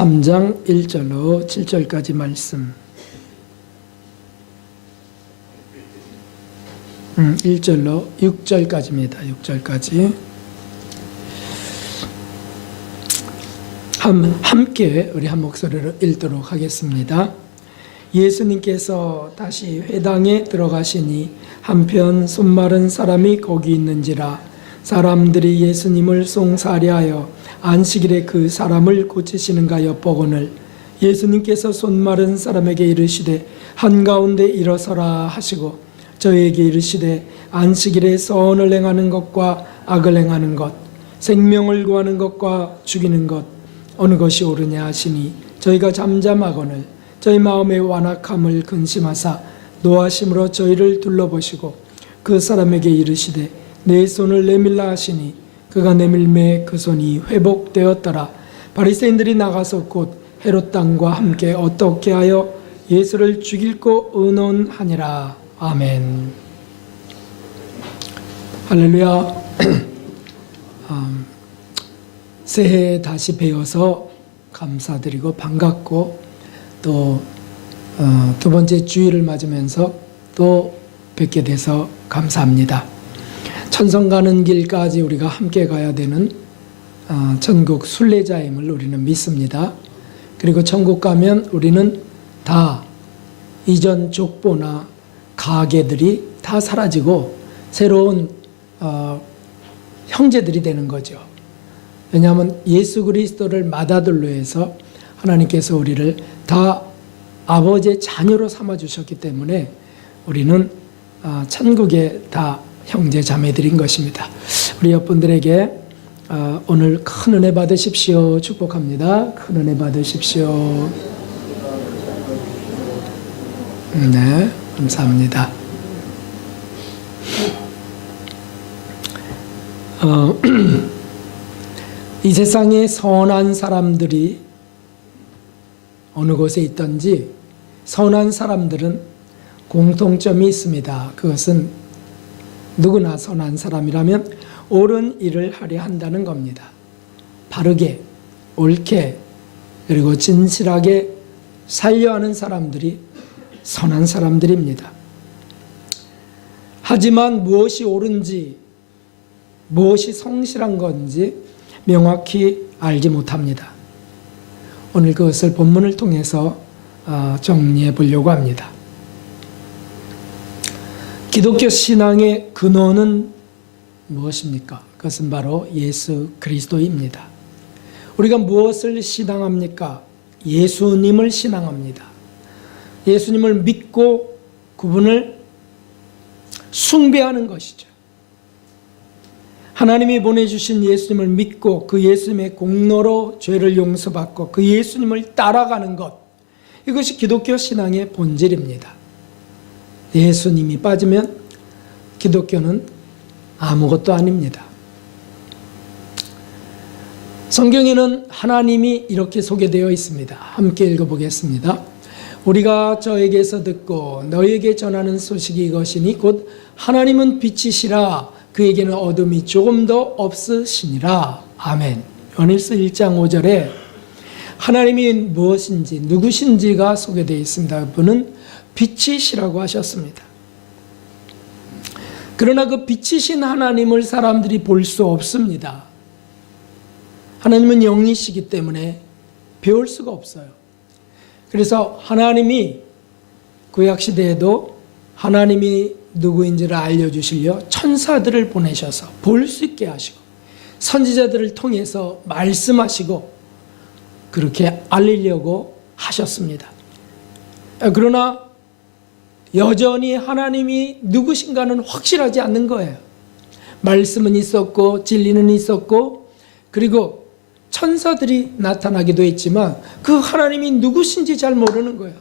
3장 1절로 7절까지 말씀. 1절로 6절까지입니다. 6절까지. 함께 우리 한 목소리로 읽도록 하겠습니다. 예수님께서 다시 회당에 들어가시니 한편 손마른 사람이 거기 있는지라. 사람들이 예수님을 송사리하여 안식일에 그 사람을 고치시는가 엿보거늘 예수님께서 손마른 사람에게 이르시되 한가운데 일어서라 하시고 저에게 이르시되 안식일에 선을 행하는 것과 악을 행하는 것, 생명을 구하는 것과 죽이는 것 어느 것이 옳으냐 하시니 저희가 잠잠하거늘 저희 마음의 완악함을 근심하사 노하심으로 저희를 둘러보시고 그 사람에게 이르시되 내 손을 내밀라 하시니 그가 내밀매 그 손이 회복되었더라. 바리새인들이 나가서 곧 헤롯 땅과 함께 어떻게 하여 예수를 죽일고 의논하니라. 아멘. 할렐루야. 새해에 다시 뵈어서 감사드리고 반갑고 또 두 번째 주일을 맞으면서 또 뵙게 돼서 감사합니다. 천성 가는 길까지 우리가 함께 가야 되는 천국 순례자임을 우리는 믿습니다. 그리고 천국 가면 우리는 다 이전 족보나 가계들이 다 사라지고 새로운 형제들이 되는 거죠. 왜냐하면 예수 그리스도를 맏아들로 해서 하나님께서 우리를 다 아버지의 자녀로 삼아주셨기 때문에 우리는 천국에 다 형제 자매들인 것입니다. 우리 옆분들에게 오늘 큰 은혜 받으십시오. 축복합니다. 큰 은혜 받으십시오. 네, 감사합니다. 이 세상에 선한 사람들이 어느 곳에 있든지 선한 사람들은 공통점이 있습니다. 그것은 누구나 선한 사람이라면 옳은 일을 하려 한다는 겁니다. 바르게, 옳게, 그리고 진실하게 살려 하는 사람들이 선한 사람들입니다. 하지만 무엇이 옳은지, 무엇이 성실한 건지 명확히 알지 못합니다. 오늘 그것을 본문을 통해서 정리해 보려고 합니다. 기독교 신앙의 근원은 무엇입니까? 그것은 바로 예수 그리스도입니다. 우리가 무엇을 신앙합니까? 예수님을 신앙합니다. 예수님을 믿고 그분을 숭배하는 것이죠. 하나님이 보내주신 예수님을 믿고 그 예수님의 공로로 죄를 용서받고 그 예수님을 따라가는 것, 이것이 기독교 신앙의 본질입니다. 예수님이 빠지면 기독교는 아무것도 아닙니다. 성경에는 하나님이 이렇게 소개되어 있습니다. 함께 읽어보겠습니다. 우리가 저에게서 듣고 너에게 전하는 소식이 이것이니 곧 하나님은 빛이시라 그에게는 어둠이 조금도 없으시니라. 아멘. 요한일서 1장 5절에 하나님이 무엇인지 누구신지가 소개되어 있습니다. 그분은 빛이시라고 하셨습니다. 그러나 그 빛이신 하나님을 사람들이 볼 수 없습니다. 하나님은 영이시기 때문에 배울 수가 없어요. 그래서 하나님이 구약시대에도 하나님이 누구인지를 알려주시려 천사들을 보내셔서 볼 수 있게 하시고 선지자들을 통해서 말씀하시고 그렇게 알리려고 하셨습니다. 그러나 여전히 하나님이 누구신가는 확실하지 않는 거예요. 말씀은 있었고 진리는 있었고 그리고 천사들이 나타나기도 했지만 그 하나님이 누구신지 잘 모르는 거예요.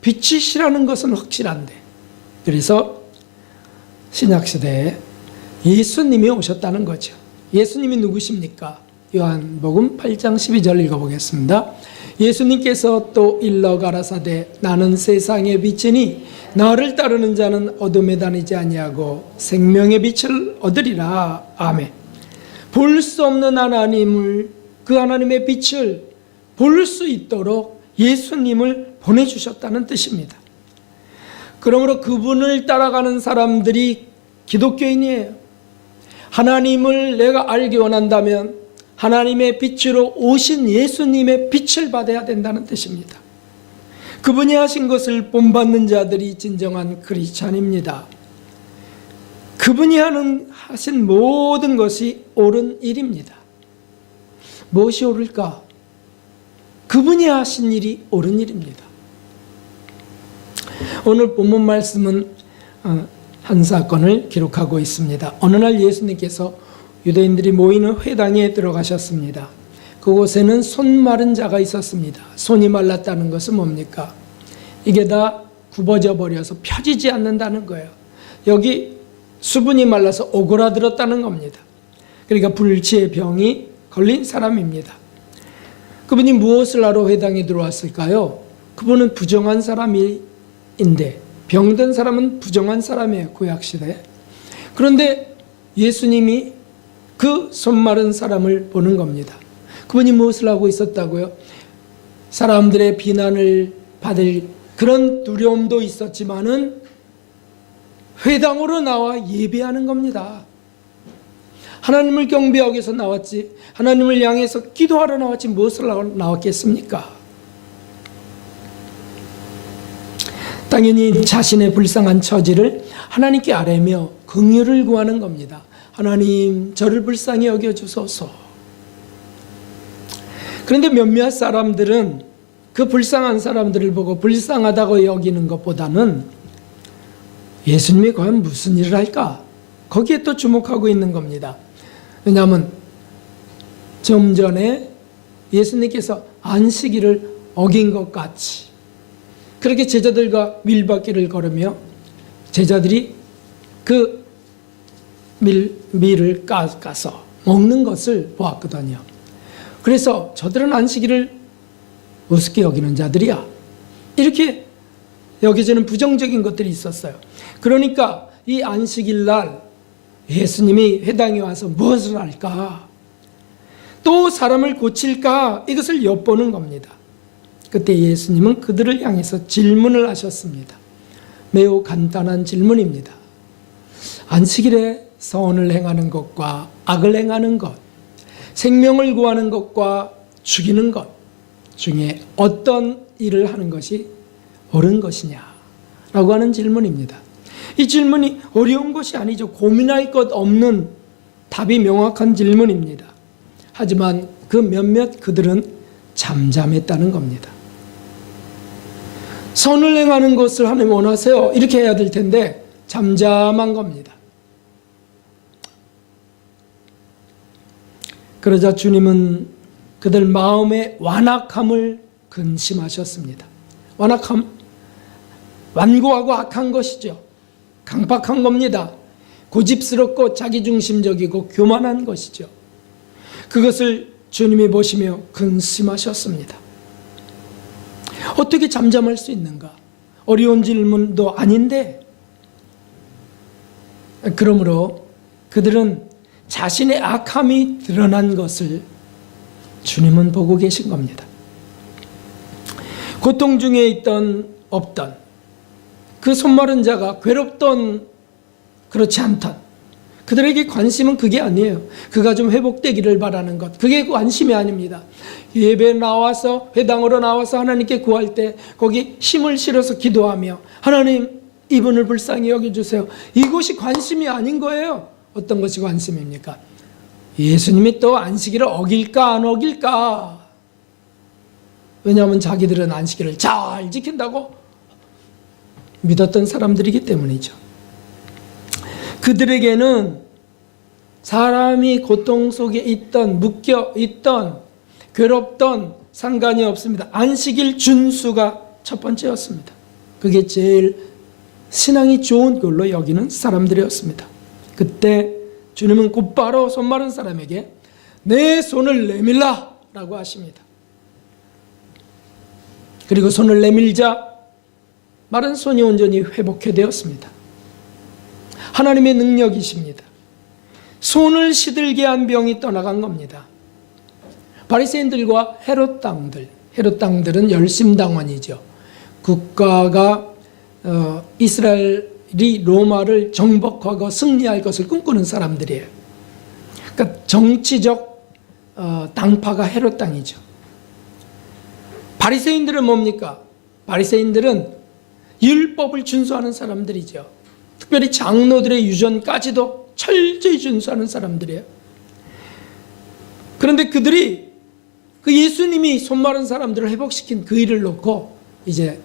빛이시라는 것은 확실한데. 그래서 신약시대에 예수님이 오셨다는 거죠. 예수님이 누구십니까? 요한복음 8장 12절 읽어보겠습니다. 예수님께서 또 일러 가라사대 나는 세상의 빛이니 나를 따르는 자는 어둠에 다니지 아니하고 생명의 빛을 얻으리라. 아멘. 볼 수 없는 하나님을, 그 하나님의 빛을 볼 수 있도록 예수님을 보내주셨다는 뜻입니다. 그러므로 그분을 따라가는 사람들이 기독교인이에요. 하나님을 내가 알기 원한다면 하나님의 빛으로 오신 예수님의 빛을 받아야 된다는 뜻입니다. 그분이 하신 것을 본받는 자들이 진정한 크리스찬입니다. 그분이 하신 모든 것이 옳은 일입니다. 무엇이 옳을까? 그분이 하신 일이 옳은 일입니다. 오늘 본문 말씀은 한 사건을 기록하고 있습니다. 어느 날 예수님께서 유대인들이 모이는 회당에 들어가셨습니다. 그곳에는 손 마른 자가 있었습니다. 손이 말랐다는 것은 뭡니까? 이게 다 굽어져 버려서 펴지지 않는다는 거예요. 여기 수분이 말라서 오그라들었다는 겁니다. 그러니까 불치의 병이 걸린 사람입니다. 그분이 무엇을 하러 회당에 들어왔을까요? 그분은 부정한 사람인데, 병든 사람은 부정한 사람이에요, 구약시대에. 그런데 예수님이 그 손 마른 사람을 보는 겁니다. 그분이 무엇을 하고 있었다고요? 사람들의 비난을 받을 그런 두려움도 있었지만은 회당으로 나와 예배하는 겁니다. 하나님을 경배하기 위해서 나왔지, 하나님을 향해서 기도하러 나왔지 무엇을 하러 나왔겠습니까? 당연히 자신의 불쌍한 처지를 하나님께 아뢰며 긍휼을 구하는 겁니다. 하나님, 저를 불쌍히 여겨주소서. 그런데 몇몇 사람들은 그 불쌍한 사람들을 보고 불쌍하다고 여기는 것보다는 예수님이 과연 무슨 일을 할까? 거기에 또 주목하고 있는 겁니다. 왜냐하면 좀 전에 예수님께서 안식일을 어긴 것 같이 그렇게 제자들과 밀밭길을 걸으며 제자들이 그 밀을 까서 먹는 것을 보았거든요. 그래서 저들은 안식일을 우습게 여기는 자들이야, 이렇게 여겨지는 부정적인 것들이 있었어요. 그러니까 이 안식일 날 예수님이 회당에 와서 무엇을 할까? 또 사람을 고칠까? 이것을 엿보는 겁니다. 그때 예수님은 그들을 향해서 질문을 하셨습니다. 매우 간단한 질문입니다. 안식일에 선을 행하는 것과 악을 행하는 것, 생명을 구하는 것과 죽이는 것 중에 어떤 일을 하는 것이 옳은 것이냐라고 하는 질문입니다. 이 질문이 어려운 것이 아니죠. 고민할 것 없는 답이 명확한 질문입니다. 하지만 그 몇몇 그들은 잠잠했다는 겁니다. 선을 행하는 것을 하나님 원하세요, 이렇게 해야 될 텐데 잠잠한 겁니다. 그러자 주님은 그들 마음의 완악함을 근심하셨습니다. 완악함, 완고하고 악한 것이죠. 강박한 겁니다. 고집스럽고 자기중심적이고 교만한 것이죠. 그것을 주님이 보시며 근심하셨습니다. 어떻게 잠잠할 수 있는가? 어려운 질문도 아닌데, 그러므로 그들은 자신의 악함이 드러난 것을 주님은 보고 계신 겁니다. 고통 중에 있던 없던, 그 손마른 자가 괴롭던 그렇지 않던, 그들에게 관심은 그게 아니에요. 그가 좀 회복되기를 바라는 것, 그게 관심이 아닙니다. 예배 나와서, 회당으로 나와서 하나님께 구할 때 거기 힘을 실어서 기도하며 하나님, 이분을 불쌍히 여겨주세요, 이것이 관심이 아닌 거예요. 어떤 것이 관심입니까? 예수님이 또 안식일을 어길까 안 어길까? 왜냐하면 자기들은 안식일을 잘 지킨다고 믿었던 사람들이기 때문이죠. 그들에게는 사람이 고통 속에 있던, 묶여 있던, 괴롭던 상관이 없습니다. 안식일 준수가 첫 번째였습니다. 그게 제일 신앙이 좋은 걸로 여기는 사람들이었습니다. 그때 주님은 곧바로 손 마른 사람에게 내 손을 내밀라 라고 하십니다. 그리고 손을 내밀자 마른 손이 온전히 회복해 되었습니다. 하나님의 능력이십니다. 손을 시들게 한 병이 떠나간 겁니다. 바리새인들과 헤롯 당들은 열심당원이죠. 국가가 이스라엘이 로마를 정복하고 승리할 것을 꿈꾸는 사람들이에요. 그러니까 정치적 당파가 헤롯 당이죠. 바리새인들은 뭡니까? 바리새인들은 율법을 준수하는 사람들이죠. 특별히 장로들의 유전까지도 철저히 준수하는 사람들이에요. 그런데 그들이 그 예수님이 손 마른 사람들을 회복시킨 그 일을 놓고 이제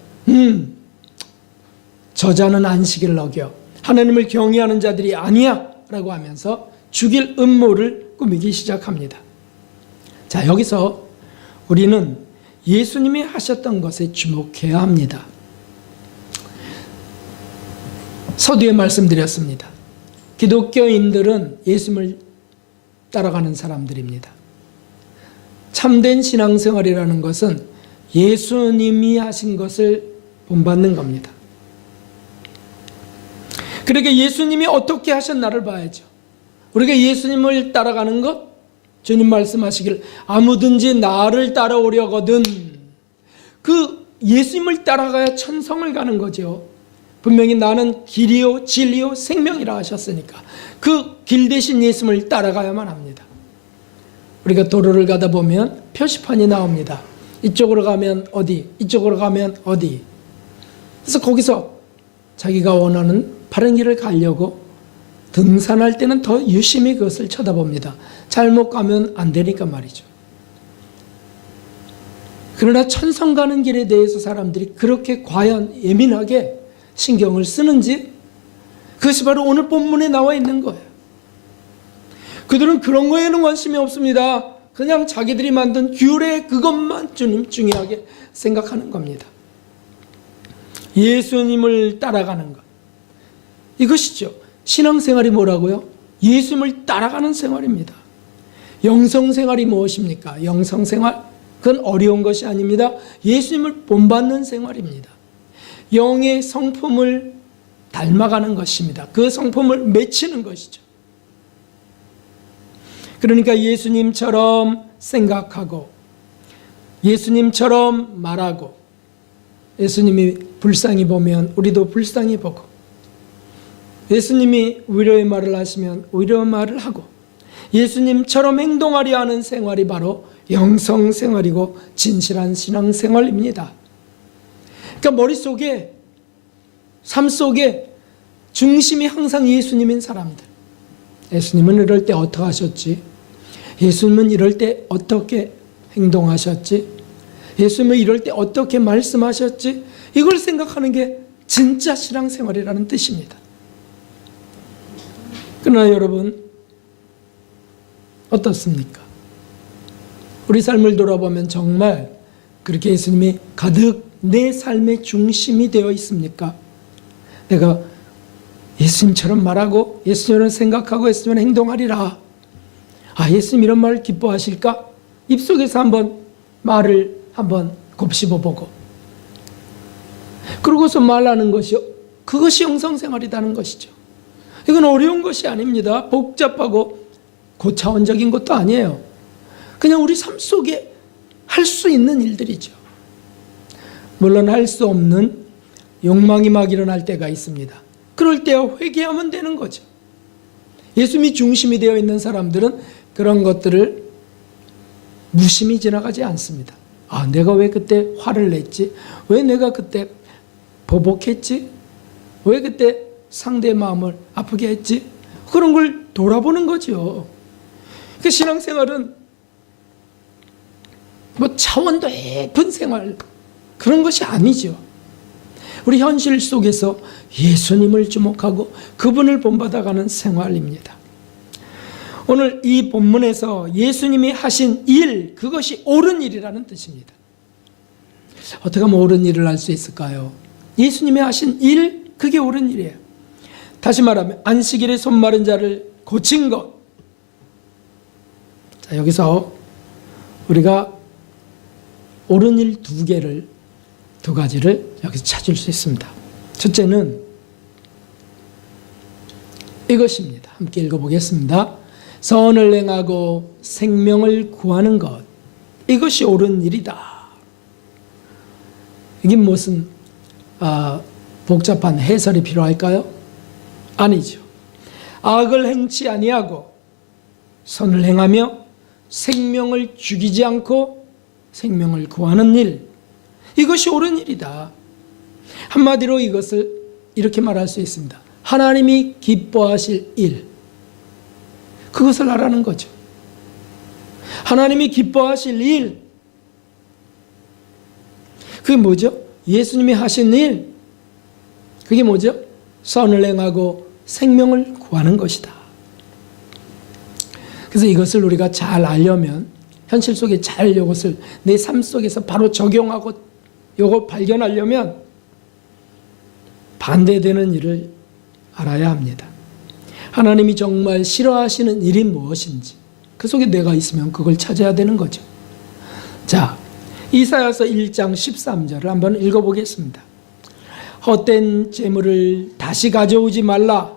저자는 안식일을 어겨 하나님을 경외하는 자들이 아니야 라고 하면서 죽일 음모를 꾸미기 시작합니다. 자, 여기서 우리는 예수님이 하셨던 것에 주목해야 합니다. 서두에 말씀드렸습니다. 기독교인들은 예수님을 따라가는 사람들입니다. 참된 신앙생활이라는 것은 예수님이 하신 것을 본받는 겁니다. 그러니까 예수님이 어떻게 하셨나를 봐야죠. 우리가 예수님을 따라가는 것, 주님 말씀하시길 아무든지 나를 따라오려거든, 그 예수님을 따라가야 천성을 가는 거죠. 분명히 나는 길이요 진리요 생명이라 하셨으니까 그 길 대신 예수님을 따라가야만 합니다. 우리가 도로를 가다 보면 표시판이 나옵니다. 이쪽으로 가면 어디, 이쪽으로 가면 어디. 그래서 거기서 자기가 원하는 바른 길을 가려고 등산할 때는 더 유심히 그것을 쳐다봅니다. 잘못 가면 안 되니까 말이죠. 그러나 천성 가는 길에 대해서 사람들이 그렇게 과연 예민하게 신경을 쓰는지, 그것이 바로 오늘 본문에 나와 있는 거예요. 그들은 그런 거에는 관심이 없습니다. 그냥 자기들이 만든 규례 그것만 중요하게 생각하는 겁니다. 예수님을 따라가는 것, 이것이죠. 신앙생활이 뭐라고요? 예수님을 따라가는 생활입니다. 영성생활이 무엇입니까? 영성생활, 그건 어려운 것이 아닙니다. 예수님을 본받는 생활입니다. 영의 성품을 닮아가는 것입니다. 그 성품을 맺히는 것이죠. 그러니까 예수님처럼 생각하고 예수님처럼 말하고, 예수님이 불쌍히 보면 우리도 불쌍히 보고, 예수님이 위로의 말을 하시면 위로의 말을 하고, 예수님처럼 행동하려 하는 생활이 바로 영성생활이고 진실한 신앙생활입니다. 그러니까 머릿속에, 삶 속에 중심이 항상 예수님인 사람들. 예수님은 이럴 때 어떻게 하셨지? 예수님은 이럴 때 어떻게 행동하셨지? 예수님은 이럴 때 어떻게 말씀하셨지? 이걸 생각하는 게 진짜 신앙생활이라는 뜻입니다. 그러나 여러분, 어떻습니까? 우리 삶을 돌아보면 정말 그렇게 예수님이 가득 내 삶의 중심이 되어 있습니까? 내가 예수님처럼 말하고 예수님처럼 생각하고 예수님처럼 행동하리라. 아, 예수님 이런 말을 기뻐하실까? 입속에서 한번 말을 한번 곱씹어보고, 그러고서 말하는 것이, 그것이 영성생활이라는 것이죠. 이건 어려운 것이 아닙니다. 복잡하고 고차원적인 것도 아니에요. 그냥 우리 삶 속에 할 수 있는 일들이죠. 물론 할 수 없는 욕망이 막 일어날 때가 있습니다. 그럴 때야 회개하면 되는 거죠. 예수님이 중심이 되어 있는 사람들은 그런 것들을 무심히 지나가지 않습니다. 아, 내가 왜 그때 화를 냈지? 왜 내가 그때 보복했지? 왜 그때 상대의 마음을 아프게 했지? 그런 걸 돌아보는 거죠. 그 신앙생활은 뭐 차원도 높은 생활, 그런 것이 아니죠. 우리 현실 속에서 예수님을 주목하고 그분을 본받아가는 생활입니다. 오늘 이 본문에서 예수님이 하신 일, 그것이 옳은 일이라는 뜻입니다. 어떻게 하면 옳은 일을 할 수 있을까요? 예수님이 하신 일, 그게 옳은 일이에요. 다시 말하면 안식일에 손 마른 자를 고친 것. 자, 여기서 우리가 옳은 일 두 가지를 여기서 찾을 수 있습니다. 첫째는 이것입니다. 함께 읽어보겠습니다. 선을 행하고 생명을 구하는 것. 이것이 옳은 일이다. 이게 무슨 복잡한 해설이 필요할까요? 아니죠. 악을 행치 아니하고 선을 행하며 생명을 죽이지 않고 생명을 구하는 일, 이것이 옳은 일이다. 한마디로 이것을 이렇게 말할 수 있습니다. 하나님이 기뻐하실 일, 그것을 하라는 거죠. 하나님이 기뻐하실 일, 그게 뭐죠? 예수님이 하신 일, 그게 뭐죠? 선을 행하고 생명을 구하는 것이다. 그래서 이것을 우리가 잘 알려면, 현실 속에 잘 이것을 내 삶 속에서 바로 적용하고 이걸 발견하려면 반대되는 일을 알아야 합니다. 하나님이 정말 싫어하시는 일이 무엇인지 그 속에 내가 있으면 그걸 찾아야 되는 거죠. 자, 이사야서 1장 13절을 한번 읽어보겠습니다. 헛된 재물을 다시 가져오지 말라.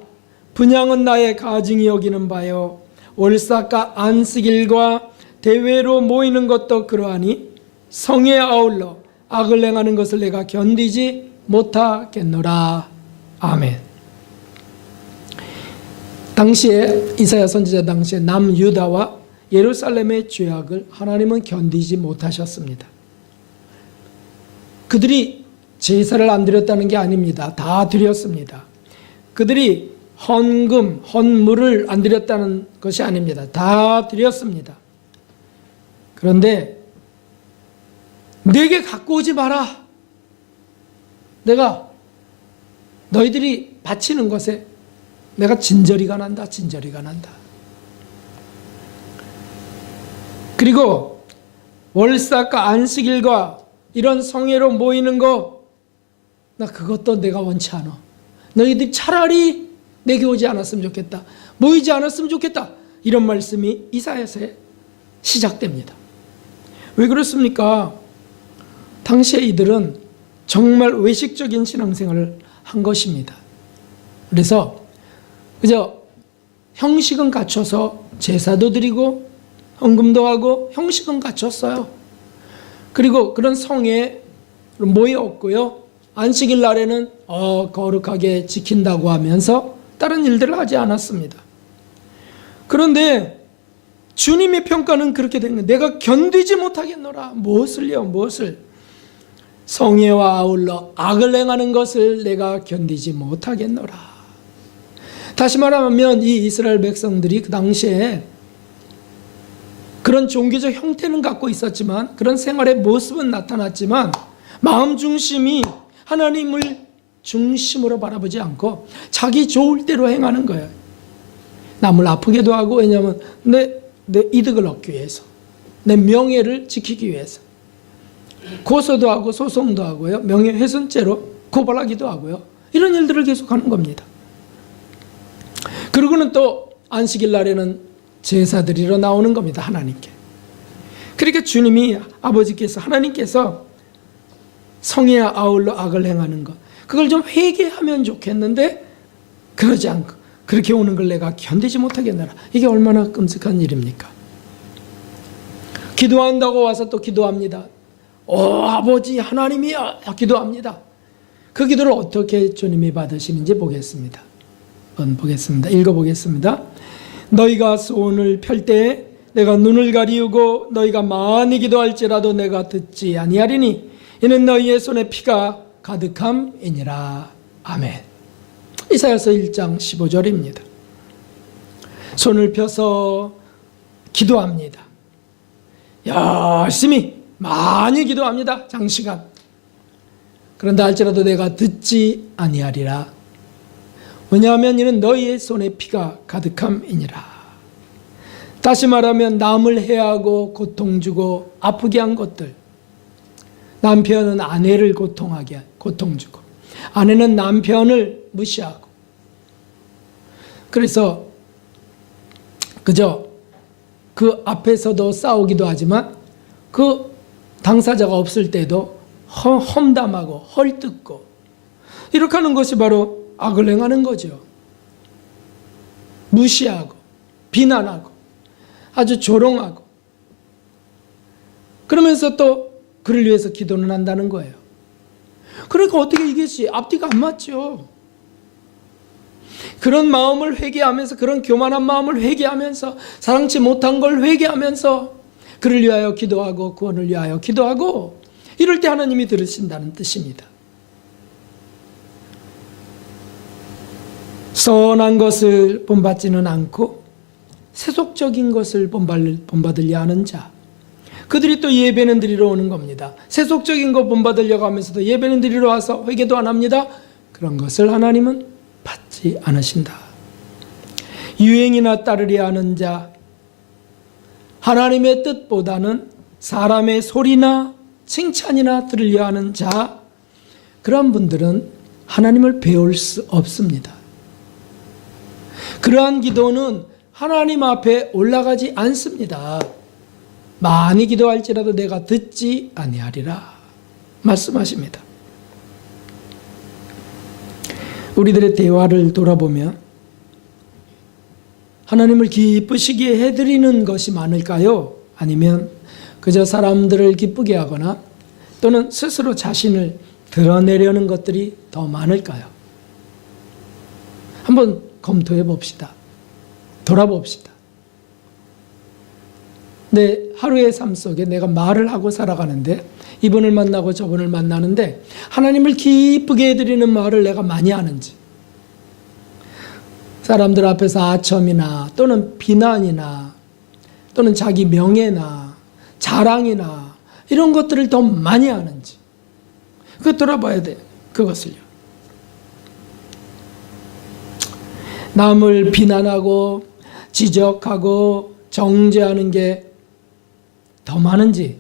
분향은 나의 가증이 여기는 바요. 월삭과 안식일과 대회로 모이는 것도 그러하니 성에 아울러 악을 행하는 것을 내가 견디지 못하겠노라. 아멘. 당시에 이사야 선지자 당시에 남유다와 예루살렘의 죄악을 하나님은 견디지 못하셨습니다. 그들이 제사를 안 드렸다는 게 아닙니다. 다 드렸습니다. 그들이 헌금, 헌물을 안 드렸다는 것이 아닙니다. 다 드렸습니다. 그런데 내게 갖고 오지 마라. 내가 너희들이 바치는 것에 내가 진저리가 난다. 진저리가 난다. 그리고 월삭과 안식일과 이런 성회로 모이는 거, 나 그것도 내가 원치 않아. 너희들이 차라리 내게 오지 않았으면 좋겠다. 모이지 않았으면 좋겠다. 이런 말씀이 이사야서에 시작됩니다. 왜 그렇습니까? 당시에 이들은 정말 외식적인 신앙생활을 한 것입니다. 그래서 그저 형식은 갖춰서 제사도 드리고 헌금도 하고 형식은 갖췄어요. 그리고 그런 성에 모였고요. 안식일 날에는 거룩하게 지킨다고 하면서 다른 일들을 하지 않았습니다. 그런데 주님의 평가는 그렇게 된 거예요. 내가 견디지 못하겠노라. 무엇을요? 무엇을? 성회와 아울러 악을 행하는 것을 내가 견디지 못하겠노라. 다시 말하면 이 이스라엘 백성들이 그 당시에 그런 종교적 형태는 갖고 있었지만, 그런 생활의 모습은 나타났지만 마음 중심이 하나님을 중심으로 바라보지 않고 자기 좋을 대로 행하는 거예요. 남을 아프게도 하고, 왜냐하면 내 이득을 얻기 위해서, 내 명예를 지키기 위해서 고소도 하고 소송도 하고요, 명예훼손죄로 고발하기도 하고요, 이런 일들을 계속하는 겁니다. 그리고는 또 안식일 날에는 제사드리러 나오는 겁니다. 하나님께. 그러니까 주님이, 아버지께서, 하나님께서 성에 아울러 악을 행하는 것, 그걸 좀 회개하면 좋겠는데 그러지 않고 그렇게 오는 걸 내가 견디지 못하겠노라. 이게 얼마나 끔찍한 일입니까? 기도한다고 와서 또 기도합니다. 아버지 하나님이여, 기도합니다. 그 기도를 어떻게 주님이 받으시는지 보겠습니다. 읽어보겠습니다. 너희가 소원을 펼 때에 내가 눈을 가리우고 너희가 많이 기도할지라도 내가 듣지 아니하리니 이는 너희의 손에 피가 가득함이니라. 아멘. 이사야서 1장 15절입니다. 손을 펴서 기도합니다. 열심히 많이 기도합니다. 장시간. 그런다 할지라도 내가 듣지 아니하리라. 왜냐하면 이는 너희의 손에 피가 가득함이니라. 다시 말하면 남을 해하고 고통 주고 아프게 한 것들, 남편은 아내를 고통 주고, 아내는 남편을 무시하고, 그래서 그저 그 앞에서도 싸우기도 하지만 그 당사자가 없을 때도 험담하고 헐뜯고 이렇게 하는 것이 바로 악을 행하는 거죠. 무시하고 비난하고 아주 조롱하고, 그러면서 또 그를 위해서 기도는 한다는 거예요. 그러니까 어떻게 이것이 앞뒤가 안 맞죠. 그런 마음을 회개하면서, 그런 교만한 마음을 회개하면서, 사랑치 못한 걸 회개하면서 그를 위하여 기도하고 구원을 위하여 기도하고, 이럴 때 하나님이 들으신다는 뜻입니다. 선한 것을 본받지는 않고 세속적인 것을 본받으려 하는 자, 그들이 또 예배는 드리러 오는 겁니다. 세속적인 거 본받으려고 하면서도 예배는 드리러 와서 회개도 안 합니다. 그런 것을 하나님은 받지 않으신다. 유행이나 따르려 하는 자, 하나님의 뜻보다는 사람의 소리나 칭찬이나 들으려 하는 자, 그러한 분들은 하나님을 배울 수 없습니다. 그러한 기도는 하나님 앞에 올라가지 않습니다. 많이 기도할지라도 내가 듣지 아니하리라 말씀하십니다. 우리들의 대화를 돌아보면 하나님을 기쁘시게 해드리는 것이 많을까요? 아니면 그저 사람들을 기쁘게 하거나 또는 스스로 자신을 드러내려는 것들이 더 많을까요? 한번 검토해 봅시다. 돌아봅시다. 내 하루의 삶 속에 내가 말을 하고 살아가는데, 이분을 만나고 저분을 만나는데 하나님을 기쁘게 해드리는 말을 내가 많이 하는지, 사람들 앞에서 아첨이나 또는 비난이나 또는 자기 명예나 자랑이나 이런 것들을 더 많이 하는지, 그거 돌아봐야 돼요. 그것을요. 남을 비난하고 지적하고 정죄하는 게 더 많은지,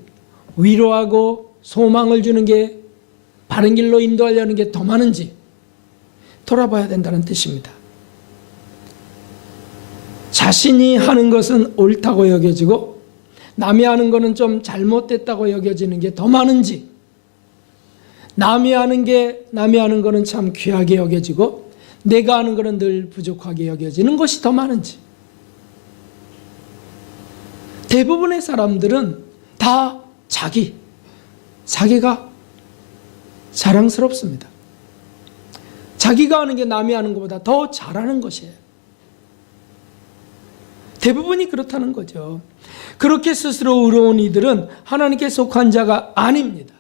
위로하고 소망을 주는 게, 바른 길로 인도하려는 게 더 많은지 돌아봐야 된다는 뜻입니다. 자신이 하는 것은 옳다고 여겨지고 남이 하는 것은 좀 잘못됐다고 여겨지는 게 더 많은지, 남이 하는 것은 참 귀하게 여겨지고 내가 하는 것은 늘 부족하게 여겨지는 것이 더 많은지. 대부분의 사람들은 다 자기가 자랑스럽습니다. 자기가 하는 게 남이 하는 것보다 더 잘하는 것이에요. 대부분이 그렇다는 거죠. 그렇게 스스로 의로운 이들은 하나님께 속한 자가 아닙니다.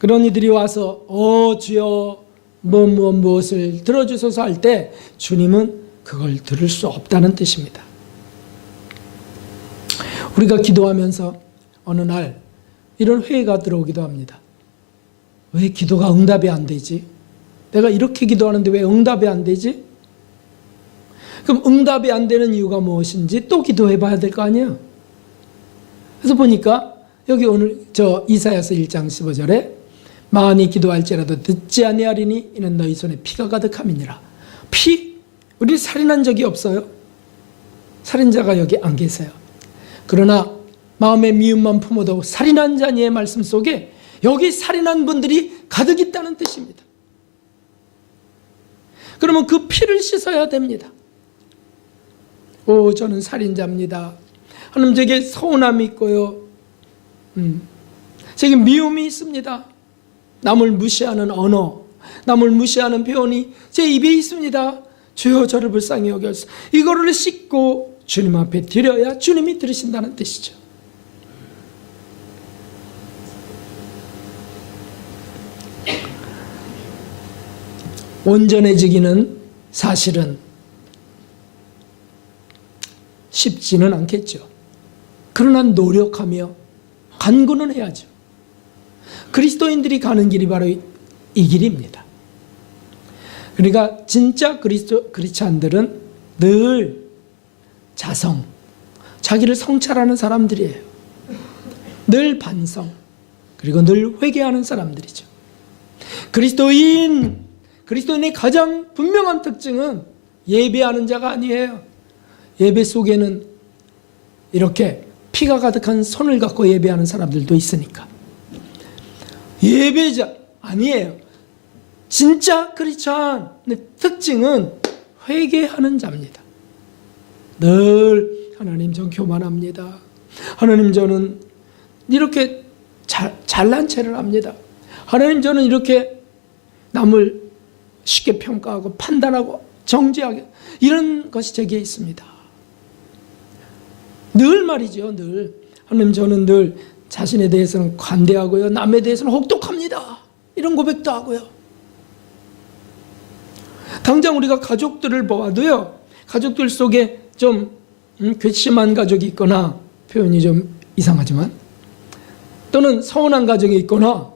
그런 이들이 와서 주여 무엇을 들어주소서 할 때 주님은 그걸 들을 수 없다는 뜻입니다. 우리가 기도하면서 어느 날 이런 회의가 들어오기도 합니다. 왜 기도가 응답이 안 되지? 내가 이렇게 기도하는데 왜 응답이 안 되지? 그럼 응답이 안 되는 이유가 무엇인지 또 기도해 봐야 될 거 아니에요? 그래서 보니까 여기 오늘 이사야서 1장 15절에 많이 기도할지라도 듣지 아니하리니 이는 너희 손에 피가 가득함이니라. 피? 우리 살인한 적이 없어요. 살인자가 여기 안 계세요. 그러나 마음의 미움만 품어도 살인한 자니의 말씀 속에 여기 살인한 분들이 가득 있다는 뜻입니다. 그러면 그 피를 씻어야 됩니다. 저는 살인자입니다. 하나님, 제게 서운함이 있고요. 제게 미움이 있습니다. 남을 무시하는 언어, 남을 무시하는 표현이 제 입에 있습니다. 주여 저를 불쌍히 여겨서 이거를 씻고 주님 앞에 드려야 주님이 들으신다는 뜻이죠. 온전해지기는 사실은 쉽지는 않겠죠. 그러나 노력하며 간구는 해야죠. 그리스도인들이 가는 길이 바로 이 길입니다. 그러니까 진짜 크리스찬들은 늘 자기를 성찰하는 사람들이에요. 늘 반성, 그리고 늘 회개하는 사람들이죠. 그리스도인의 가장 분명한 특징은 예배하는 자가 아니에요. 예배 속에는 이렇게 피가 가득한 손을 갖고 예배하는 사람들도 있으니까. 예배자 아니에요. 진짜 크리스찬의 특징은 회개하는 자입니다. 늘 하나님, 전 교만합니다. 하나님, 저는 이렇게 잘난 체를 합니다. 하나님, 저는 이렇게 남을 쉽게 평가하고 판단하고 정죄하게, 이런 것이 제게 있습니다. 늘 말이죠. 늘 하나님, 저는 늘 자신에 대해서는 관대하고요, 남에 대해서는 혹독합니다. 이런 고백도 하고요. 당장 우리가 가족들을 보아도요, 가족들 속에 좀 괘씸한 가족이 있거나, 표현이 좀 이상하지만, 또는 서운한 가정이 있거나,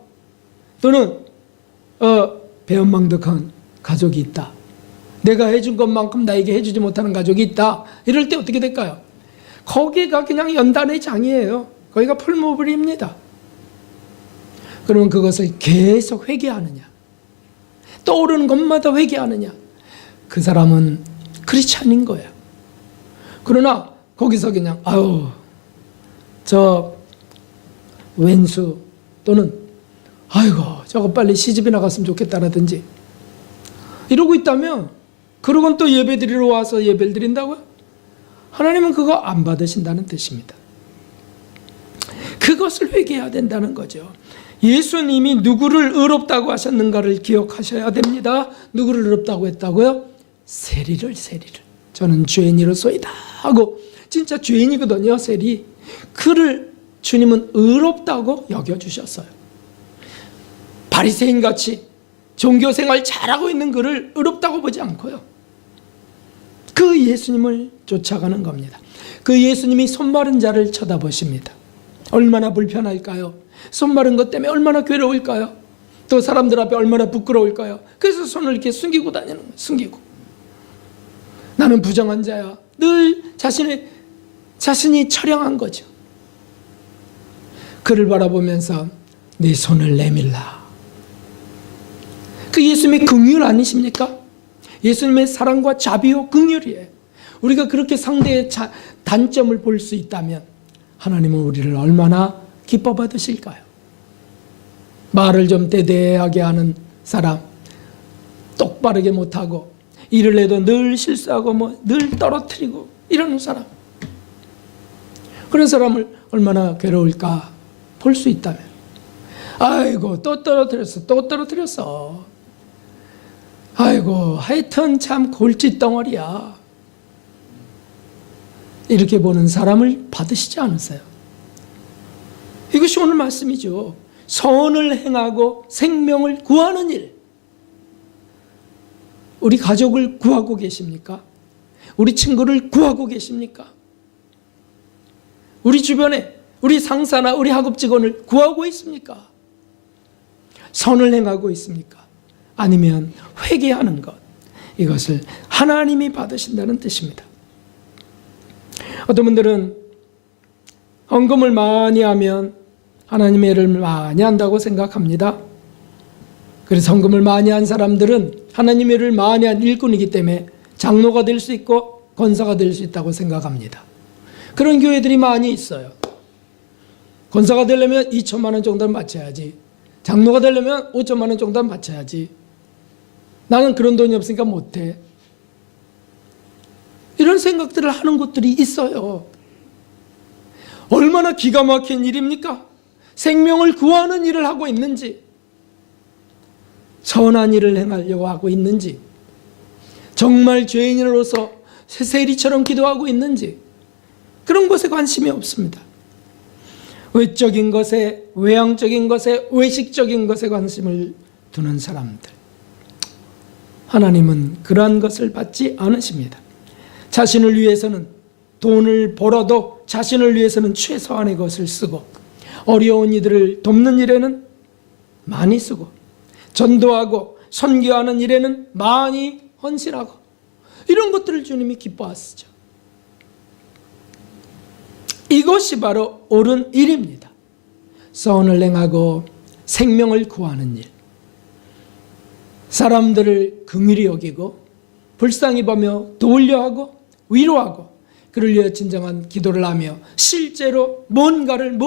또는 배은망덕한 가족이 있다, 내가 해준 것만큼 나에게 해주지 못하는 가족이 있다, 이럴 때 어떻게 될까요? 거기가 그냥 연단의 장이에요. 거기가 풀무불입니다. 그러면 그것을 계속 회개하느냐, 떠오르는 것마다 회개하느냐, 그 사람은 크리스찬인 거예요. 그러나 거기서 그냥 저 왼수, 또는 아이고 저거 빨리 시집이 나갔으면 좋겠다라든지 이러고 있다면, 그러곤 또 예배 드리러 와서 예배를 드린다고요? 하나님은 그거 안 받으신다는 뜻입니다. 그것을 회개해야 된다는 거죠. 예수님이 누구를 의롭다고 하셨는가를 기억하셔야 됩니다. 누구를 의롭다고 했다고요? 세리를. 저는 죄인이로소이다 하고, 진짜 죄인이거든요. 세리. 그를 주님은 의롭다고 여겨주셨어요. 바리새인같이 종교생활 잘하고 있는 그를 의롭다고 보지 않고요, 그 예수님을 쫓아가는 겁니다. 그 예수님이 손 마른 자를 쳐다보십니다. 얼마나 불편할까요? 손 마른 것 때문에 얼마나 괴로울까요? 또 사람들 앞에 얼마나 부끄러울까요? 그래서 손을 이렇게 숨기고 다니는 거예요. 숨기고. 나는 부정한 자야. 늘 자신이 처량한 거죠. 그를 바라보면서 네 손을 내밀라. 그 예수님의 긍휼 아니십니까? 예수님의 사랑과 자비요 긍휼이에요. 우리가 그렇게 상대의 단점을 볼 수 있다면 하나님은 우리를 얼마나 기뻐 받으실까요? 말을 좀 대대하게 하는 사람, 똑바르게 못하고 일을 해도 늘 실수하고 늘 떨어뜨리고 이러는 사람, 그런 사람을 얼마나 괴로울까 볼 수 있다면, 아이고 또 떨어뜨렸어, 아이고 하여튼 참 골칫덩어리야, 이렇게 보는 사람을 받으시지 않으세요? 이것이 오늘 말씀이죠. 선을 행하고 생명을 구하는 일. 우리 가족을 구하고 계십니까? 우리 친구를 구하고 계십니까? 우리 주변에 우리 상사나 우리 학업 직원을 구하고 있습니까? 선을 행하고 있습니까? 아니면 회개하는 것, 이것을 하나님이 받으신다는 뜻입니다. 어떤 분들은 헌금을 많이 하면 하나님의 일을 많이 한다고 생각합니다. 그래서 헌금을 많이 한 사람들은 하나님의 일을 많이 한 일꾼이기 때문에 장로가 될 수 있고 권사가 될 수 있다고 생각합니다. 그런 교회들이 많이 있어요. 권사가 되려면 2천만 원 정도는 바쳐야지, 장로가 되려면 5천만 원 정도는 바쳐야지, 나는 그런 돈이 없으니까 못해, 이런 생각들을 하는 곳들이 있어요. 얼마나 기가 막힌 일입니까? 생명을 구하는 일을 하고 있는지, 선한 일을 행하려고 하고 있는지, 정말 죄인으로서 세리처럼 기도하고 있는지, 그런 것에 관심이 없습니다. 외적인 것에, 외향적인 것에, 외식적인 것에 관심을 두는 사람들, 하나님은 그러한 것을 받지 않으십니다. 자신을 위해서는, 돈을 벌어도 자신을 위해서는 최소한의 것을 쓰고, 어려운 이들을 돕는 일에는 많이 쓰고, 전도하고 선교하는 일에는 많이 헌신하고, 이런 것들을 주님이 기뻐하시죠. 이것이 바로 옳은 일입니다. 선을 행하고 생명을 구하는 일, 사람들을 긍휼히 여기고 불쌍히 보며 도울려 하고 위로하고, 그를 위해 진정한 기도를 하며 실제로 뭔가를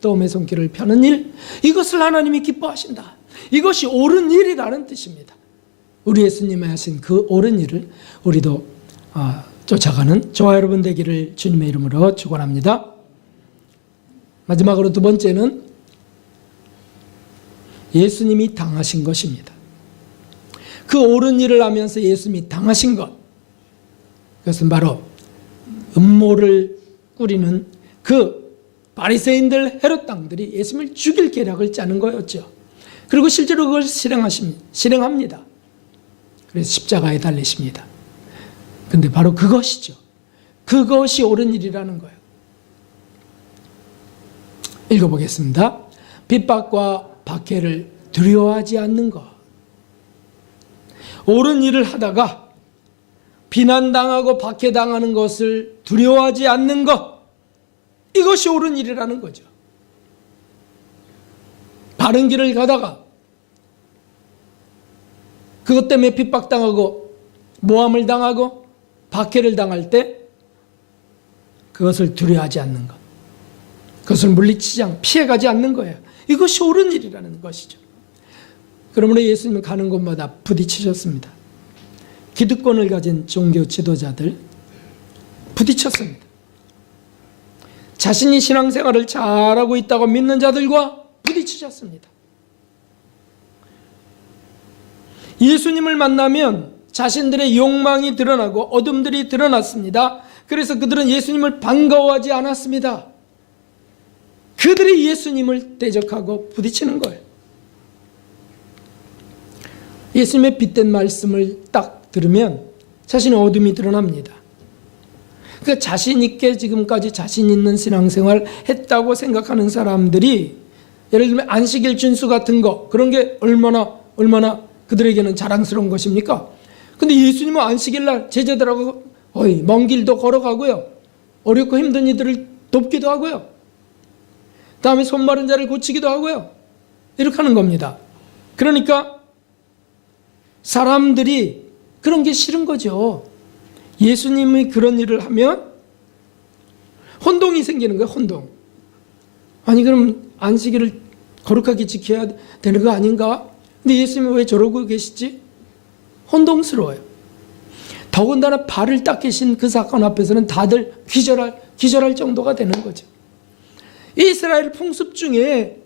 도움의 손길을 펴는 일, 이것을 하나님이 기뻐하신다. 이것이 옳은 일이라는 뜻입니다. 우리 예수님이 하신 그 옳은 일을 우리도 쫓아가는 저와 여러분 되기를 주님의 이름으로 축원합니다. 마지막으로 두 번째는 예수님이 당하신 것입니다. 그 옳은 일을 하면서 예수님이 당하신 것, 그것은 바로 음모를 꾸리는 그 바리새인들, 헤롯 당들이 예수님을 죽일 계략을 짜는 거였죠. 그리고 실제로 그걸 실행합니다. 그래서 십자가에 달리십니다. 근데 바로 그것이죠. 그것이 옳은 일이라는 거예요. 읽어보겠습니다. 핍박과 박해를 두려워하지 않는 것. 옳은 일을 하다가 비난당하고 박해당하는 것을 두려워하지 않는 것. 이것이 옳은 일이라는 거죠. 바른 길을 가다가 그것 때문에 핍박당하고 모함을 당하고 박해를 당할 때 그것을 두려워하지 않는 것. 그것을 물리치지 않고 피해가지 않는 거예요. 이것이 옳은 일이라는 것이죠. 그러므로 예수님은 가는 곳마다 부딪히셨습니다. 기득권을 가진 종교 지도자들 부딪혔습니다. 자신이 신앙생활을 잘하고 있다고 믿는 자들과 부딪히셨습니다. 예수님을 만나면 자신들의 욕망이 드러나고 어둠들이 드러났습니다. 그래서 그들은 예수님을 반가워하지 않았습니다. 그들이 예수님을 대적하고 부딪히는 거예요. 예수님의 빛된 말씀을 딱 들으면 자신의 어둠이 드러납니다. 그러니까 자신 있게 지금까지 자신 있는 신앙생활 했다고 생각하는 사람들이 예를 들면 안식일 준수 같은 거, 그런 게 얼마나 그들에게는 자랑스러운 것입니까? 근데 예수님은 안식일 날 제자들하고 먼 길도 걸어가고요. 어렵고 힘든 이들을 돕기도 하고요. 다음에 손 마른 자를 고치기도 하고요. 이렇게 하는 겁니다. 그러니까 사람들이 그런 게 싫은 거죠. 예수님이 그런 일을 하면 혼동이 생기는 거예요. 혼동. 아니 그럼 안식일을 거룩하게 지켜야 되는 거 아닌가? 근데 예수님은 왜 저러고 계시지? 혼동스러워요. 더군다나 발을 닦으신 그 사건 앞에서는 다들 기절할 정도가 되는 거죠. 이스라엘 풍습 중에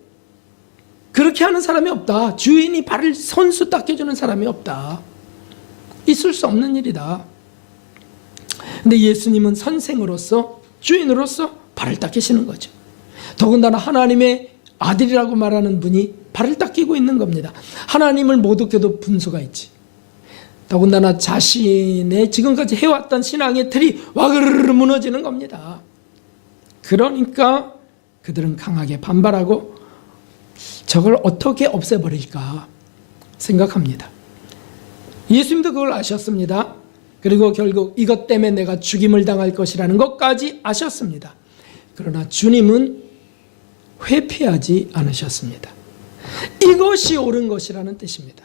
그렇게 하는 사람이 없다. 주인이 발을 손수 닦여주는 사람이 없다. 있을 수 없는 일이다. 근데 예수님은 선생으로서, 주인으로서 발을 닦이시는 거죠. 더군다나 하나님의 아들이라고 말하는 분이 발을 닦이고 있는 겁니다. 하나님을 못 웃겨도 분수가 있지. 더군다나 자신의 지금까지 해왔던 신앙의 틀이 와그르르 무너지는 겁니다. 그러니까 그들은 강하게 반발하고 저걸 어떻게 없애버릴까 생각합니다. 예수님도 그걸 아셨습니다. 그리고 결국 이것 때문에 내가 죽임을 당할 것이라는 것까지 아셨습니다. 그러나 주님은 회피하지 않으셨습니다. 이것이 옳은 것이라는 뜻입니다.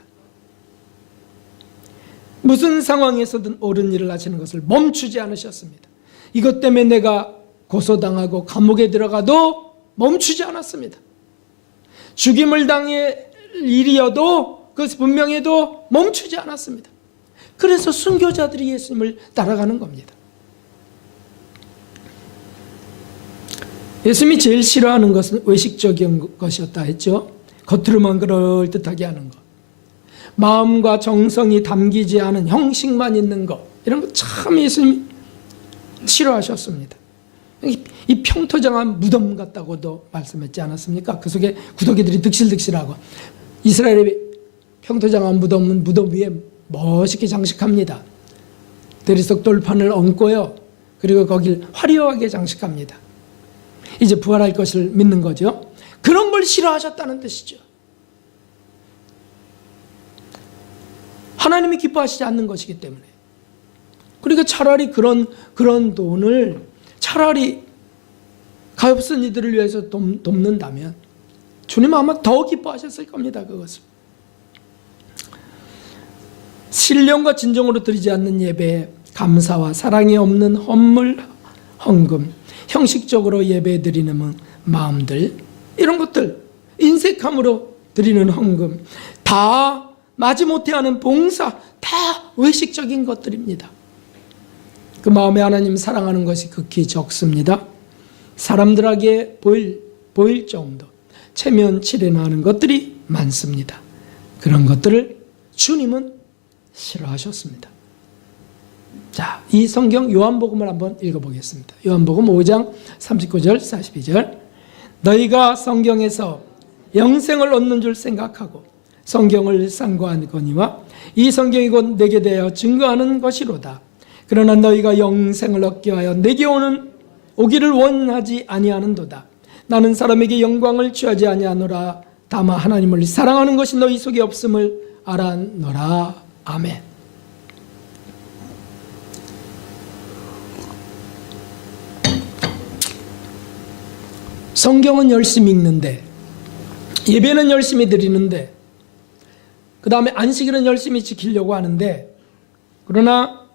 무슨 상황에서든 옳은 일을 하시는 것을 멈추지 않으셨습니다. 이것 때문에 내가 고소당하고 감옥에 들어가도 멈추지 않았습니다. 죽임을 당할 일이어도 그것이 분명해도 멈추지 않았습니다. 그래서 순교자들이 예수님을 따라가는 겁니다. 예수님이 제일 싫어하는 것은 외식적인 것이었다 했죠. 겉으로만 그럴듯하게 하는 것, 마음과 정성이 담기지 않은 형식만 있는 것, 이런 거 참 예수님이 싫어하셨습니다. 이 평토장한 무덤 같다고도 말씀했지 않았습니까? 그 속에 구더기들이 득실득실하고, 이스라엘의 평토장한 무덤은 무덤 위에 멋있게 장식합니다. 대리석 돌판을 얹고요. 그리고 거길 화려하게 장식합니다. 이제 부활할 것을 믿는 거죠. 그런 걸 싫어하셨다는 뜻이죠. 하나님이 기뻐하시지 않는 것이기 때문에. 그러니까 차라리 그런 돈을 차라리 가엾은 이들을 위해서 돕는다면 주님 아마 더 기뻐하셨을 겁니다. 그것을. 신령과 진정으로 드리지 않는 예배에 감사와 사랑이 없는 헌물, 헌금, 형식적으로 예배 드리는 마음들, 이런 것들, 인색함으로 드리는 헌금, 다 마지못해 하는 봉사, 다 외식적인 것들입니다. 그 마음에 하나님 사랑하는 것이 극히 적습니다. 사람들에게 보일 보일 정도 체면치레나하는 것들이 많습니다. 그런 것들을 주님은 싫어하셨습니다. 자, 이 성경 요한복음을 한번 읽어보겠습니다. 요한복음 5장 39절 42절. 너희가 성경에서 영생을 얻는 줄 생각하고 성경을 상고하거니와 이 성경이 곧 내게 대하여 증거하는 것이로다. 그러나 너희가 영생을 얻기 위하여 내게 오기를 원하지 아니하는도다. 나는 사람에게 영광을 취하지 아니하노라. 다만 하나님을 사랑하는 것이 너희 속에 없음을 알아노라. 아멘. 성경은 열심히 읽는데, 예배는 열심히 드리는데, 그 다음에 안식일은 열심히 지키려고 하는데, 그러나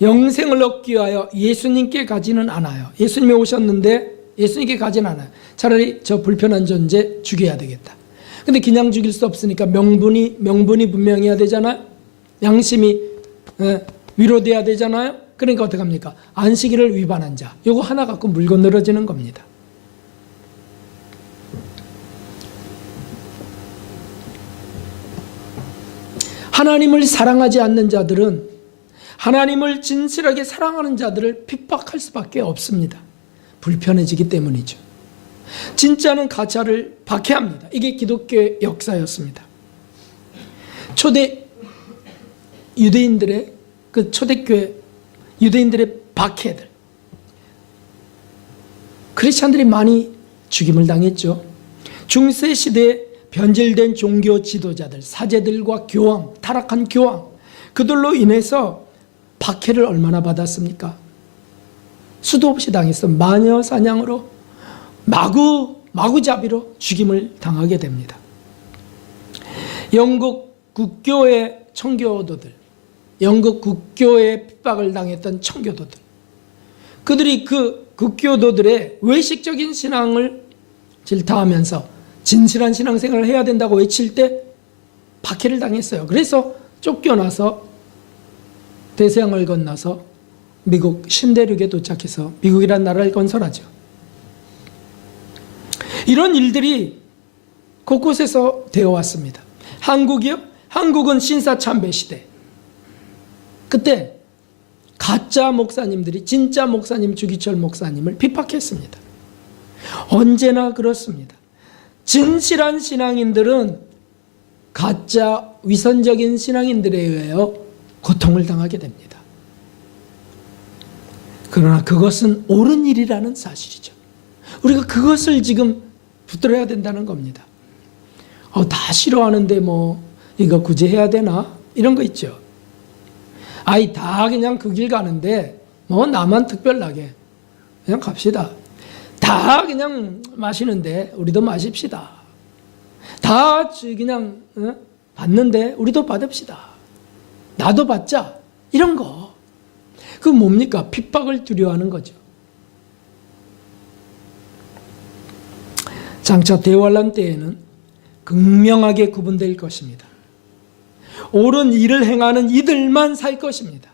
영생을 얻기 위하여 예수님께 가지는 않아요. 예수님이 오셨는데 예수님께 가지는 않아요. 차라리 저 불편한 존재 죽여야 되겠다. 근데 그냥 죽일 수 없으니까 명분이 분명해야 되잖아요. 양심이 위로돼야 되잖아요. 그러니까 어떻게 합니까? 안식일을 위반한 자, 이거 하나 갖고 물 건너러지는 겁니다. 하나님을 사랑하지 않는 자들은 하나님을 진실하게 사랑하는 자들을 핍박할 수밖에 없습니다. 불편해지기 때문이죠. 진짜는 가짜를 박해합니다. 이게 기독교의 역사였습니다. 초대 유대인들의 그 초대교회 유대인들의 박해들, 크리스찬들이 많이 죽임을 당했죠. 중세 시대에 변질된 종교 지도자들, 사제들과 교황, 타락한 교황, 그들로 인해서 박해를 얼마나 받았습니까? 수도 없이 당해서 마녀 사냥으로 마구잡이로 죽임을 당하게 됩니다. 영국 국교의 청교도들, 영국 국교의 핍박을 당했던 청교도들, 그들이 그 국교도들의 외식적인 신앙을 질타하면서 진실한 신앙생활을 해야 된다고 외칠 때 박해를 당했어요. 그래서 쫓겨나서 대서양을 건너서 미국 신대륙에 도착해서 미국이라는 나라를 건설하죠. 이런 일들이 곳곳에서 되어 왔습니다. 한국이요? 한국은 신사참배 시대. 그때 가짜 목사님들이 진짜 목사님 주기철 목사님을 핍박했습니다. 언제나 그렇습니다. 진실한 신앙인들은 가짜 위선적인 신앙인들에 의하여 고통을 당하게 됩니다. 그러나 그것은 옳은 일이라는 사실이죠. 우리가 그것을 지금 붙들어야 된다는 겁니다. 다 싫어하는데 이거 굳이 해야 되나? 이런 거 있죠. 다 그냥 그 길 가는데 나만 특별하게 그냥 갑시다. 다 그냥 마시는데 우리도 마십시다. 다 그냥 받는데 우리도 받읍시다. 나도 받자. 이런 거. 그건 뭡니까? 핍박을 두려워하는 거죠. 장차 대환란 때에는 극명하게 구분될 것입니다. 옳은 일을 행하는 이들만 살 것입니다.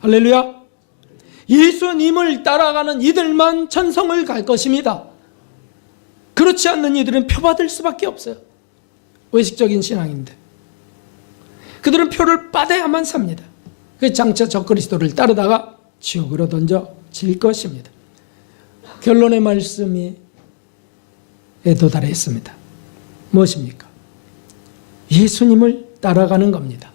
할렐루야. 예수님을 따라가는 이들만 천성을 갈 것입니다. 그렇지 않는 이들은 표받을 수밖에 없어요. 외식적인 신앙인데 그들은 표를 받아야만 삽니다. 그 장차 적그리스도를 따르다가 지옥으로 던져질 것입니다. 결론의 말씀에 도달했습니다. 무엇입니까? 예수님을 따라가는 겁니다.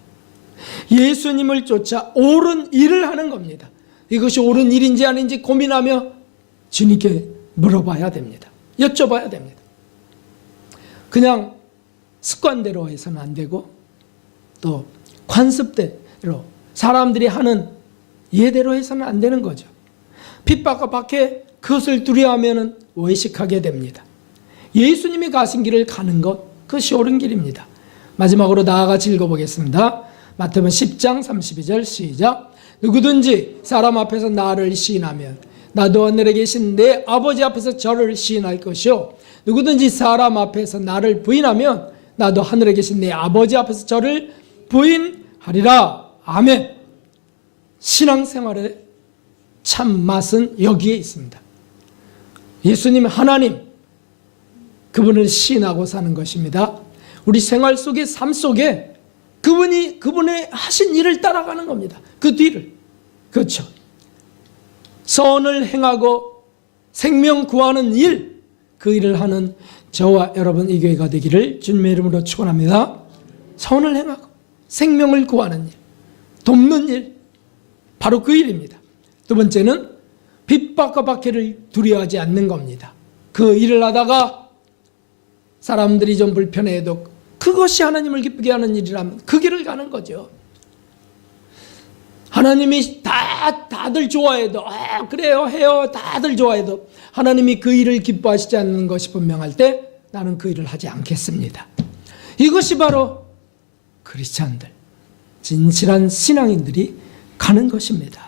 예수님을 쫓아 옳은 일을 하는 겁니다. 이것이 옳은 일인지 아닌지 고민하며 주님께 물어봐야 됩니다. 여쭤봐야 됩니다. 그냥 습관대로 해서는 안 되고 또 관습대로 사람들이 하는 예대로 해서는 안 되는 거죠. 핍박과 박해 그것을 두려워하면 외식하게 됩니다. 예수님이 가신 길을 가는 것, 그것이 옳은 길입니다. 마지막으로 나아같이 읽어보겠습니다. 마태복음 10장 32절 시작. 누구든지 사람 앞에서 나를 시인하면 나도 하늘에 계신 내 아버지 앞에서 저를 시인할 것이요 누구든지 사람 앞에서 나를 부인하면 나도 하늘에 계신 내 아버지 앞에서 저를 부인하리라. 아멘. 신앙생활의 참 맛은 여기에 있습니다. 예수님 하나님, 그분을 시인하고 사는 것입니다. 우리 생활 속에, 삶 속에 그분의 하신 일을 따라가는 겁니다. 그 뒤를. 그렇죠. 선을 행하고 생명 구하는 일, 그 일을 하는 저와 여러분 이 교회가 되기를 주님의 이름으로 축원합니다. 선을 행하고 생명을 구하는 일, 돕는 일, 바로 그 일입니다. 두 번째는 핍박과 박해를 두려워하지 않는 겁니다. 그 일을 하다가 사람들이 좀 불편해도 그것이 하나님을 기쁘게 하는 일이라면 그 길을 가는 거죠. 하나님이 다들 좋아해도 그래요 해요 다들 좋아해도 하나님이 그 일을 기뻐하시지 않는 것이 분명할 때 나는 그 일을 하지 않겠습니다. 이것이 바로 크리스찬들, 진실한 신앙인들이 가는 것입니다.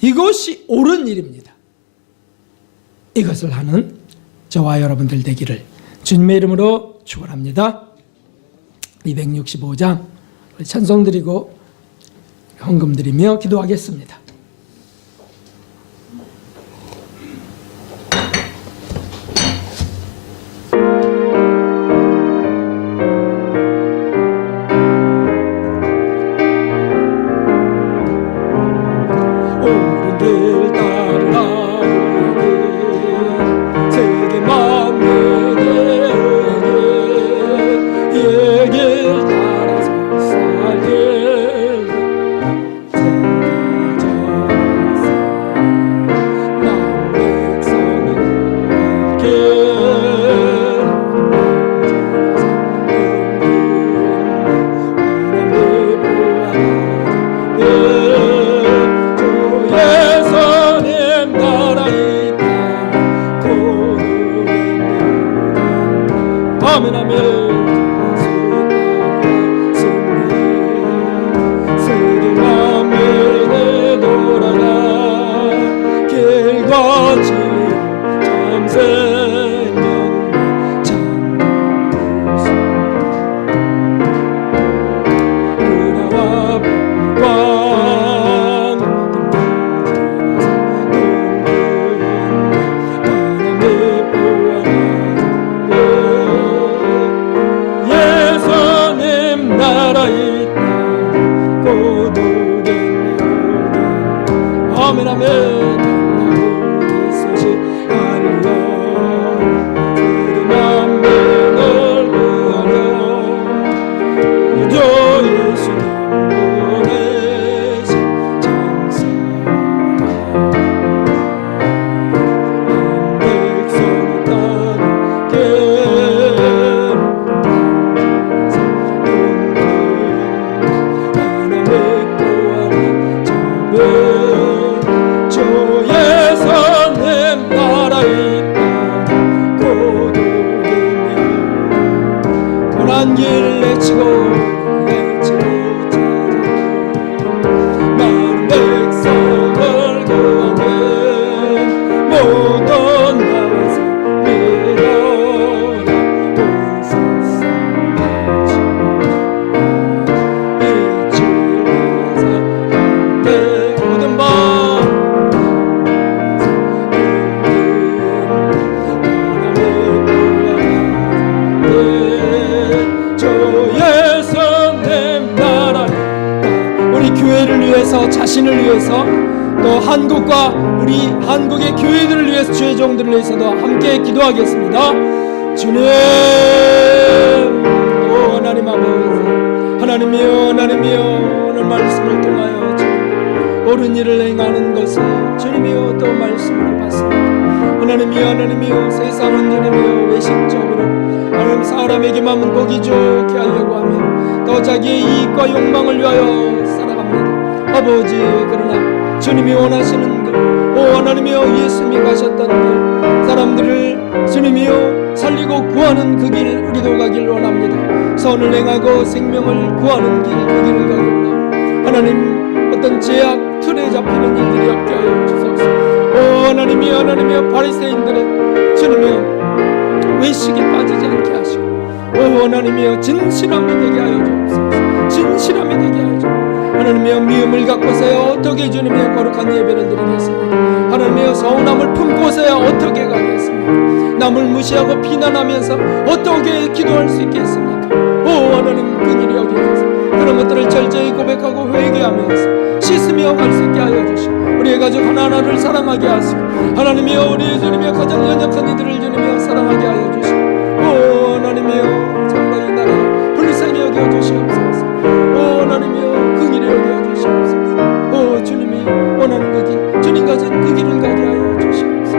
이것이 옳은 일입니다. 이것을 하는 저와 여러분들 되기를 주님의 이름으로 축원합니다. 265장 찬송 드리고 헌금 드리며 기도하겠습니다. 자신을 위해서 또 한국과 우리 한국의 교회들을 위해서 주의 종들을 위해서도 함께 기도하겠습니다. 주님, 오 하나님 아버지, 하나님이여 하나님이여 오늘 말씀을 통하여 주님 옳은 일을 행하는 것을 주님이여 또 말씀으로 받습니다. 하나님이여 하나님이여 세상은 주님이여 외식적으로 하나님 사람에게만 보기 좋게 하려고 하며 또 자기의 이익과 욕망을 위하여 살아갑니다. 아버지, 그러나 주님이 원하시는 길, 오 하나님이여 예수님이 가셨던 길, 사람들을 주님이여 살리고 구하는 그 길 우리도 가길 원합니다. 선을 행하고 생명을 구하는 길, 그 길을 가길 원합니다. 하나님, 어떤 제약 틀에 잡히는 일들이 없게 하여 주소서. 오 하나님이여 하나님이여 바리새인들의 주님이여 외식에 빠지지 않게 하시고, 오 하나님이여 진실함이 되게 하여 주옵소서. 진실함이 되게 하여 주옵소서. 하나님이여 미움을 갖고서야 어떻게 주님이여 거룩한 예배를 드리겠습니까? 하나님이여 서운함을 품고서야 어떻게 가겠습니까? 남을 무시하고 비난하면서 어떻게 기도할 수 있겠습니까? 오 하나님 긍휼히 여기소서. 그런 것들을 철저히 고백하고 회개하면서 씻으며 갈 수 있게 하여 주시고 우리의 가족 하나하나를 사랑하게 하시고 하나님이여 우리의 주님이여 가장 연약한 이들을 주님이여 사랑하게 하여 주시고 오 하나님이여 정말 이 나라 불쌍히 여겨 주시옵소서. 오 하나님이여 긍휼히 여겨 주시옵소서. 오 주님이 원하는 그 길, 주님 가진 그 길을 가게 하여 주시옵소서.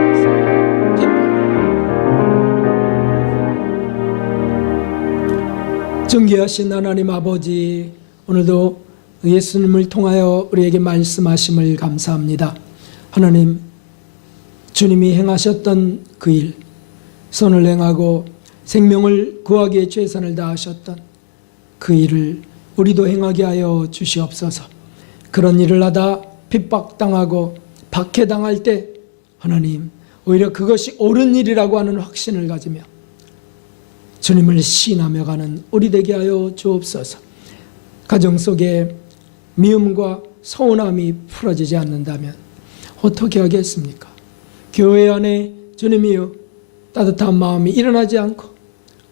존귀하신 하나님 아버지, 오늘도 예수님을 통하여 우리에게 말씀하심을 감사합니다. 하나님, 주님이 행하셨던 그 일, 선을 행하고 생명을 구하기 위해 최선을 다하셨던 그 일을 우리도 행하게 하여 주시옵소서. 그런 일을 하다 핍박당하고 박해당할 때 하나님, 오히려 그것이 옳은 일이라고 하는 확신을 가지며 주님을 시인하며 가는 우리 되게 하여 주옵소서. 가정 속에 미움과 서운함이 풀어지지 않는다면 어떻게 하겠습니까? 교회 안에 주님이여 따뜻한 마음이 일어나지 않고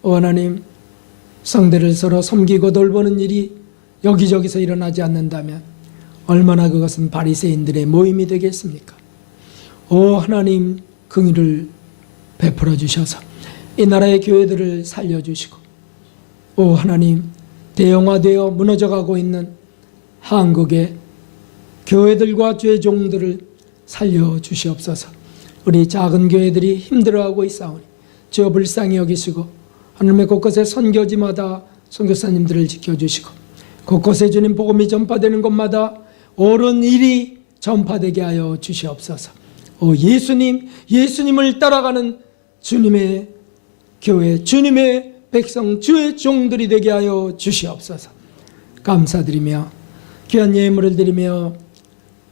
하나님 성대를 서로 섬기고 돌보는 일이 여기저기서 일어나지 않는다면 얼마나 그것은 바리새인들의 모임이 되겠습니까? 오 하나님 긍휼을 베풀어 주셔서 이 나라의 교회들을 살려주시고 오 하나님 대형화되어 무너져가고 있는 한국의 교회들과 주의 종들을 살려주시옵소서. 우리 작은 교회들이 힘들어하고 있사오니 주여 불쌍히 여기시고 하나님의 곳곳에 선교지마다 선교사님들을 지켜주시고 곳곳에 주님 복음이 전파되는 곳마다 옳은 일이 전파되게 하여 주시옵소서. 오 예수님을 따라가는 주님의 교회, 주님의 백성, 주의 종들이 되게 하여 주시옵소서. 감사드리며 귀한 예물을 드리며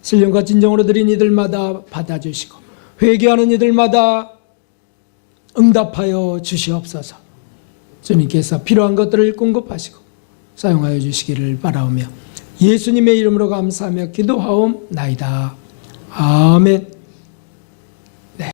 신령과 진정으로 드린 이들마다 받아주시고 회개하는 이들마다 응답하여 주시옵소서. 주님께서 필요한 것들을 공급하시고 사용하여 주시기를 바라오며 예수님의 이름으로 감사하며 기도하옵나이다. 아멘.